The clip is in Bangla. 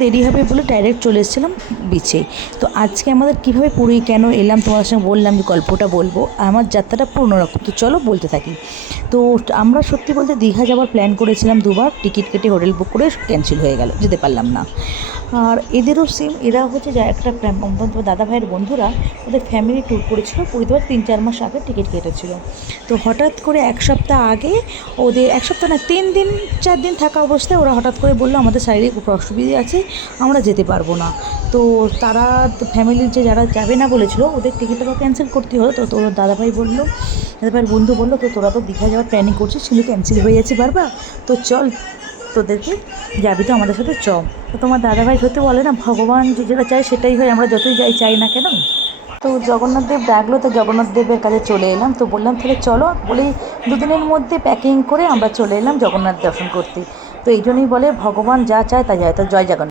দেরি হবে বলে ডাইরেক্ট চলে এসেছিলাম বিচে। তো আজকে আমাদের কীভাবে পুরী কেন এলাম তোমাদের সঙ্গে বললাম, যে গল্পটা বলবো। আমার যাত্রাটা পুরনো রকম, তো চলো বলতে থাকি। তো আমরা সত্যি বলতে দীঘা যাওয়ার প্ল্যান করেছিলাম, দুবার টিকিট কেটে হোটেল বুক করে ক্যান্সেল হয়ে গেল, যেতে পারলাম না। আর এদেরও সেম, এরা হচ্ছে যা একটা দাদা ভাইয়ের বন্ধুরা ওদের ফ্যামিলি ট্যুর করেছিল পুরীতে, 3-4 মাস আগে টিকিট কেটেছিল। তো হঠাৎ করে এক সপ্তাহ আগে, ওদের এক সপ্তাহ না 3 দিন 4 দিন থাকা অবস্থায় ওরা হঠাৎ করে বললো আমাদের শারীরিক অসুবিধে আছে, আমরা যেতে পারবো না। তো তারা ফ্যামিলির যে যারা যাবে না বলেছিল ওদের টিকিটটাও ক্যান্সেল করতে হলো। তো তোর দাদাভাইয়ের বন্ধু বললো, তো তোরা তো দীঘা যাওয়ার প্ল্যানিং করছিস, কিন্তু ক্যান্সেল হয়ে যাচ্ছে বারবার, তো চল তোদেরকে যাবি তো আমাদের সাথে তো তোমার দাদাভাই সত্যি বলে না, ভগবান যেটা চায় সেটাই হয়, আমরা যতই চাই না কেন। তো জগন্নাথ দেব ডাকলো, তো জগন্নাথ দেবের কাছে চলে এলাম। তো বললাম তাহলে চলো, বলেই 2 দিনের মধ্যে প্যাকিং করে আমরা চলে এলাম জগন্নাথ দর্শন করতে। তো এই জন্যই বলে ভগবান যা চায় তা যায়। তো জয় জগন্নাথ।